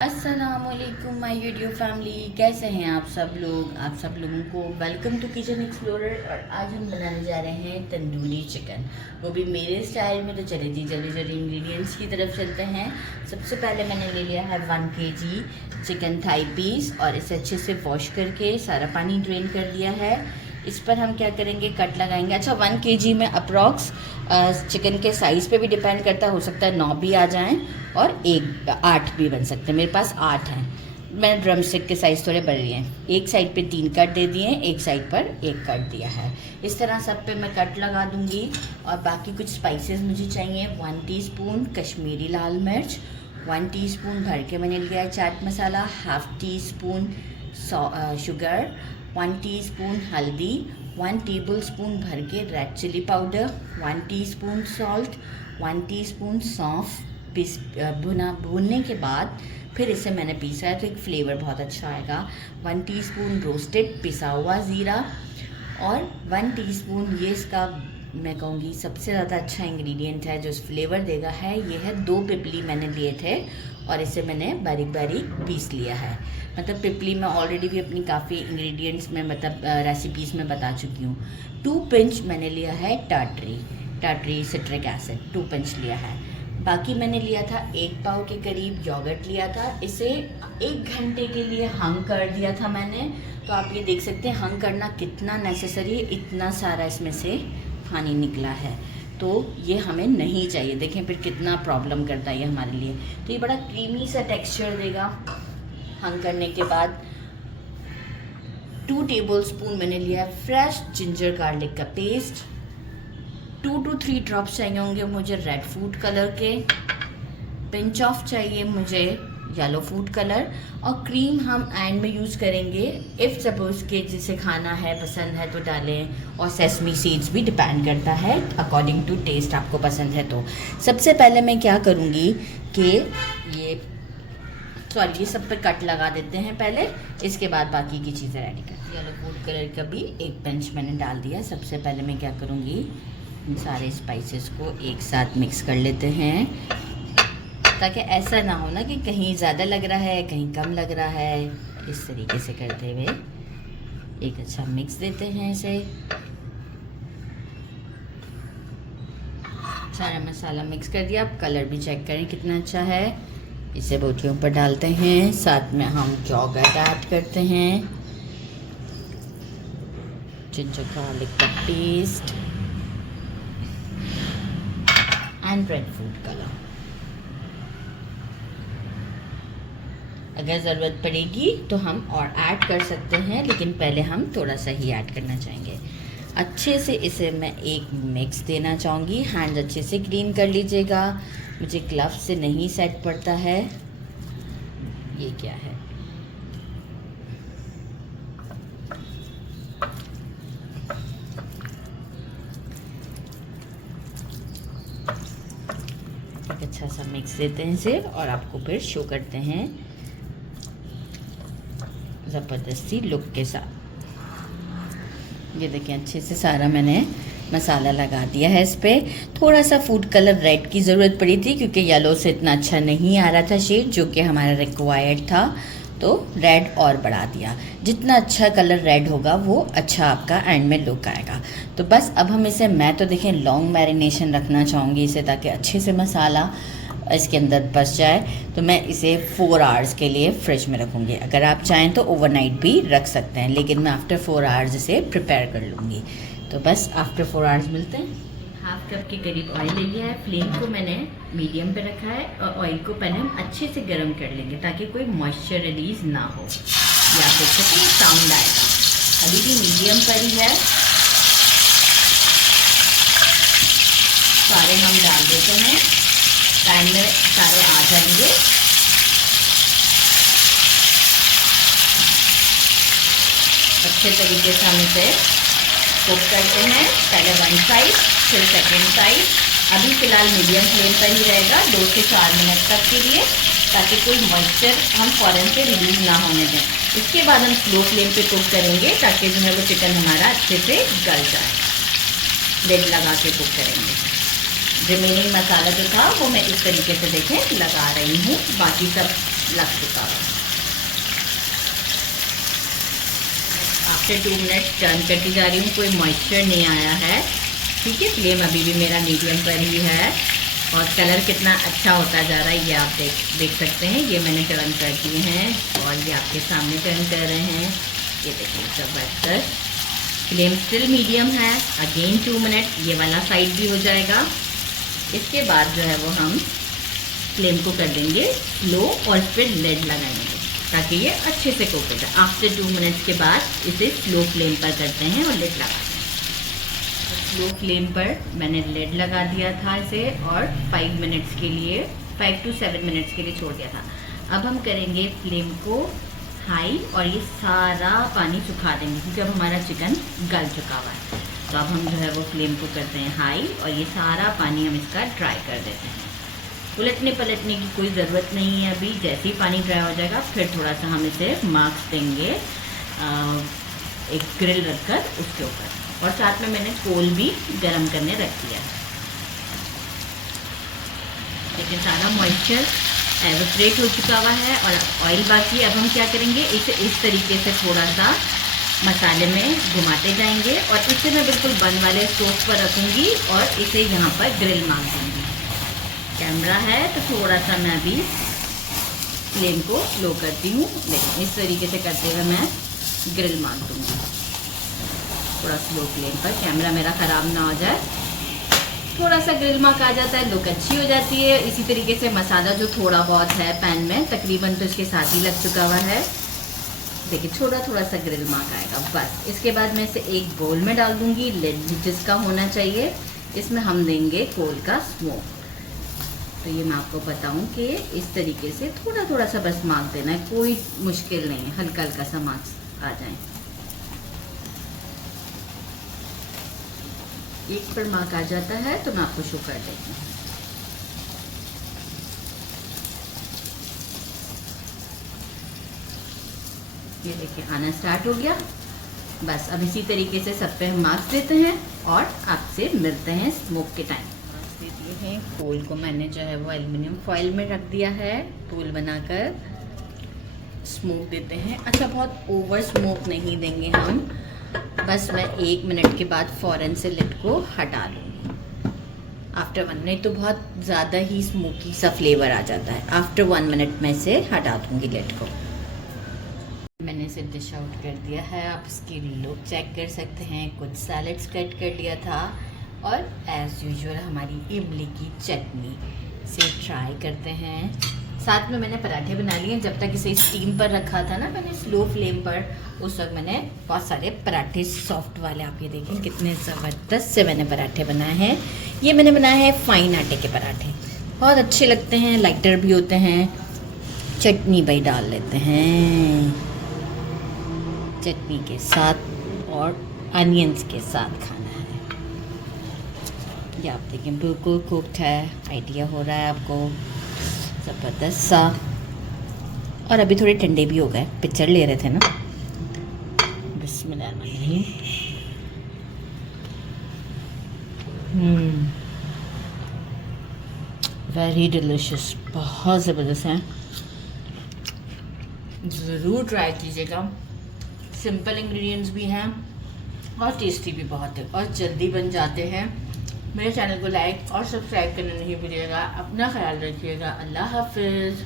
अस्सलामुअलैकुम my YouTube family, कैसे हैं आप सब लोग। आप सब लोगों को वेलकम टू किचन एक्सप्लोरर। और आज हम बनाने जा रहे हैं तंदूरी चिकन, वो भी मेरे स्टाइल में। तो चले जी जल्दी जल्दी इंग्रेडिएंट्स की तरफ चलते हैं। सबसे पहले मैंने ले लिया है 1 kg चिकन थाई पीस और इसे अच्छे से वॉश करके सारा पानी ड्रेन कर दिया है। इस पर हम क्या करेंगे, कट लगाएंगे। अच्छा, 1 kg में अप्रॉक्स चिकन के साइज़ पे भी डिपेंड करता है, हो सकता है 9 भी आ जाएं और 8 भी बन सकते हैं। मेरे पास 8 हैं। मैंने ड्रम स्टिक के साइज़ थोड़े बड़े लिए हैं। एक साइड पे 3 कट दे दिए, एक साइड पर 1 कट दिया है। इस तरह सब पे मैं कट लगा दूंगी। और बाकी कुछ स्पाइसेस मुझे चाहिए। 1 टीस्पून कश्मीरी लाल मिर्च, 1 टीस्पून भर के मैंने लिया है chaat masala, half teaspoon sugar, 1 teaspoon हल्दी, 1 टेबलस्पून भर के red chilli powder, 1 teaspoon salt, 1 teaspoon सौंफ। भूनने के बाद फिर इसे मैंने पीसा है तो एक फ्लेवर बहुत अच्छा आएगा। 1 टीस्पून रोस्टेड पिसा हुआ ज़ीरा और 1 टीस्पून, ये इसका मैं कहूँगी सबसे ज़्यादा अच्छा इंग्रेडिएंट है जो इस फ्लेवर देगा है, ये है 2 पिपली मैंने लिए थे और इसे मैंने बारीक बारीक पीस लिया है। मतलब पिपली मैं ऑलरेडी भी अपनी काफ़ी इंग्रेडिएंट्स में मतलब रेसिपीज़ में बता चुकी हूँ। 2 पिंच मैंने लिया है टाटरी सिट्रिक एसिड, 2 पिंच लिया है। बाकी मैंने लिया था 1 पाव के करीब योगर्ट लिया था। इसे 1 घंटे के लिए हंग कर दिया था मैंने। तो आप ये देख सकते हैं हंग करना कितना नेसेसरी है, इतना सारा इसमें से पानी निकला है। तो ये हमें नहीं चाहिए। देखें फिर कितना प्रॉब्लम करता है ये हमारे लिए। तो ये बड़ा क्रीमी सा टेक्सचर देगा हंग करने के बाद। 2 टेबलस्पून मैंने लिया है फ्रेश जिंजर गार्लिक का पेस्ट। 2 to 3 ड्रॉप्स चाहिए होंगे मुझे रेड फूड कलर के। पिंच ऑफ चाहिए मुझे येलो फूड कलर। और क्रीम हम एंड में यूज़ करेंगे। इफ़ सपोज़ के जिसे खाना है पसंद है तो डालें। और सेसमी सीड्स भी डिपेंड करता है अकॉर्डिंग टू टेस्ट, आपको पसंद है तो। सबसे पहले मैं क्या करूँगी कि ये सब पे कट लगा देते हैं पहले, इसके बाद बाकी की चीज़ें रेडी करते हैं। येलो फूड कलर का भी 1 पिंच मैंने डाल दिया। सबसे पहले मैं क्या करूँगी, सारे स्पाइसेस को एक साथ मिक्स कर लेते हैं ताकि ऐसा ना हो ना कि कहीं ज़्यादा लग रहा है कहीं कम लग रहा है। इस तरीके से करते हुए एक अच्छा मिक्स देते हैं इसे। सारा मसाला मिक्स कर दिया। आप कलर भी चेक करें कितना अच्छा है। इसे बोटियों पर डालते हैं। साथ में हम योगर्ट ऐड करते हैं, जिंजर गार्लिक का paste and red food colour. अगर ज़रूरत पड़ेगी तो हम और ऐड कर सकते हैं, लेकिन पहले हम थोड़ा सा ही ऐड करना चाहेंगे। अच्छे से इसे मैं एक मिक्स देना चाहूँगी। हैंड अच्छे से क्लीन कर लीजिएगा, मुझे ग्लव्स से नहीं सेट पड़ता है। ये क्या है, एक अच्छा सा मिक्स देते हैं इसे और आपको फिर शो करते हैं ज़बरदस्ती लुक के साथ। ये देखें अच्छे से सारा मैंने मसाला लगा दिया है। इस पर थोड़ा सा फूड कलर रेड की ज़रूरत पड़ी थी क्योंकि येलो से इतना अच्छा नहीं आ रहा था शेड जो कि हमारा रिक्वायर्ड था, तो रेड और बढ़ा दिया। जितना अच्छा कलर रेड होगा वो अच्छा आपका एंड में लुक आएगा। तो बस अब हम इसे, मैं तो देखें लॉन्ग मैरिनेशन रखना चाहूँगी इसे ताकि अच्छे से मसाला इसके अंदर बस जाए। तो मैं इसे 4 आवर्स के लिए फ्रिज में रखूँगी। अगर आप चाहें तो ओवरनाइट भी रख सकते हैं, लेकिन मैं आफ्टर 4 आवर्स इसे प्रिपेयर कर लूँगी। तो बस आफ्टर 4 आवर्स मिलते हैं। हाफ कप के करीब ऑयल ले लिया है। फ्लेम को मैंने मीडियम पे रखा है और ऑयल को पहले हम अच्छे से गर्म कर लेंगे ताकि कोई मॉइस्चर रिलीज ना हो। या आप देख सकते हैं साउंड आएगा। अभी भी मीडियम पर ही है। सारे हम डाल देते हैं, टाइम में सारे आ जाएंगे। अच्छे तरीके से हम इसे कुक करते हैं। पहले 1 साइड फिर 2nd साइड। अभी फ़िलहाल मीडियम फ्लेम पर ही रहेगा 2 से 4 मिनट तक के लिए, ताकि कोई मॉइस्चर हम फ़ौरन से रिलीज़ ना होने दें। इसके बाद हम स्लो फ्लेम पे कुक करेंगे ताकि जो है वो चिकन हमारा अच्छे से गल जाए। लिड लगा के कुक करेंगे। रिमेनिंग मसाला जो था वो मैं इस तरीके से देखें लगा रही हूँ, बाकी सब लग चुका है। आफ्टर 2 मिनट टर्न करती जा रही हूँ, कोई मॉइस्चर नहीं आया है, ठीक है। फ्लेम अभी भी मेरा मीडियम पर ही है और कलर कितना अच्छा होता जा रहा है ये आप देख सकते हैं। ये मैंने टर्न कर दिए हैं और ये आपके सामने टर्न कर रहे हैं, ये देखिए ज़बरदस्त। फ्लेम स्टिल मीडियम है। अगेन 2 मिनट, ये वाला साइड भी हो जाएगा। इसके बाद जो है वो हम फ्लेम को कर देंगे लो और फिर लेड लगाएंगे ताकि ये अच्छे से कुक हो जाए। आफ्टर 2 मिनट्स के बाद इसे स्लो फ्लेम पर करते हैं और लेड लगाते हैं। स्लो फ्लेम पर मैंने लेड लगा दिया था इसे और 5 मिनट्स के लिए, 5 to 7 मिनट्स के लिए छोड़ दिया था। अब हम करेंगे फ्लेम को हाई और ये सारा पानी सुखा देंगे क्योंकि अब हमारा चिकन गल चुका हुआ है। तो अब हम जो है वो फ्लेम को करते हैं हाई और ये सारा पानी हम इसका ड्राई कर देते हैं। उलटने पलटने की कोई ज़रूरत नहीं है अभी। जैसे ही पानी ड्राई हो जाएगा फिर थोड़ा सा हम इसे मार्क्स देंगे एक ग्रिल रखकर उसके ऊपर, और साथ में मैंने कोल भी गरम करने रख दिया है। लेकिन सारा मॉइस्चर एवोपरेट हो चुका हुआ है और ऑयल बाकी। अब हम क्या करेंगे, इसे इस तरीके से थोड़ा सा मसाले में घुमाते जाएंगे और इसे मैं बिल्कुल बंद वाले स्टोव पर रखूँगी और इसे यहाँ पर ग्रिल मार दूँगी। कैमरा है तो थोड़ा सा मैं अभी फ्लेम को लो करती हूँ, लेकिन इस तरीके से करते हुए मैं ग्रिल मार दूँगी थोड़ा स्लो फ्लेम पर, कैमरा मेरा ख़राब ना हो जाए। थोड़ा सा ग्रिल मार्क आ जाता है, लुक अच्छी हो जाती है। इसी तरीके से मसाला जो थोड़ा बहुत है पैन में तकरीबन तो इसके साथ ही लग चुका हुआ है। देखिए थोड़ा सा ग्रिल मार्क आएगा बस। इसके बाद मैं इसे एक बोल में डाल दूँगी, लिड जिसका होना चाहिए। इसमें हम देंगे कोल का स्मोक। तो ये मैं आपको बताऊं कि इस तरीके से थोड़ा सा बस मार्क देना है, कोई मुश्किल नहीं है, हल्का हल्का सा मार्क्स आ जाए। एक पर मार्क आ जाता है तो मैं आपको शो कर देती हूँ। ये देखिए आना स्टार्ट हो गया। बस अब इसी तरीके से सब पे हम मार्क्स देते हैं और आपसे मिलते हैं स्मोक के टाइम। मार्क्स दे दिए हैं। कोल को मैंने जो है वो एल्युमिनियम फॉइल में रख दिया है टूल बनाकर। स्मोक देते हैं। अच्छा बहुत ओवर स्मोक नहीं देंगे हम, बस मैं 1 मिनट के बाद फ़ौरन से लिड को हटा लूँगी। आफ्टर 1 मिनट तो बहुत ज़्यादा ही स्मोकी सा फ्लेवर आ जाता है। आफ्टर 1 मिनट मैं इसे हटा दूँगी लिड को। मैंने इसे डिश आउट कर दिया है। आप इसकी लुक चेक कर सकते हैं। कुछ सैलड्स कट कर लिया था और एज़ यूजुअल हमारी इमली की चटनी से ट्राई करते हैं। साथ में मैंने पराठे बना लिए। जब तक इसे स्टीम पर रखा था ना मैंने स्लो फ्लेम पर, उस वक्त मैंने बहुत सारे पराठे सॉफ्ट वाले, आप ये देखें कितने ज़बरदस्त से मैंने पराठे बनाए हैं। ये मैंने बनाए हैं फाइन आटे के पराठे, बहुत अच्छे लगते हैं, लाइटर भी होते हैं। चटनी भाई डाल लेते हैं चटनी के साथ और अनियंस के साथ खाना है। ये आप देखें बिल्कुल कुक्ड है, आइडिया हो रहा है आपको, ज़बरदस्त सा। और अभी थोड़े ठंडे भी हो गए, पिक्चर ले रहे थे ना। बिस्मिल्लाहिर्रहमानिर्रहीम। वेरी डिलीशियस, बहुत ज़बरदस्त हैं। ज़रूर ट्राई कीजिएगा। सिंपल इंग्रेडिएंट्स भी हैं और टेस्टी भी बहुत है और जल्दी बन जाते हैं। मेरे चैनल को लाइक और सब्सक्राइब करना नहीं भूलिएगा। अपना ख्याल रखिएगा। अल्लाह हाफिज़।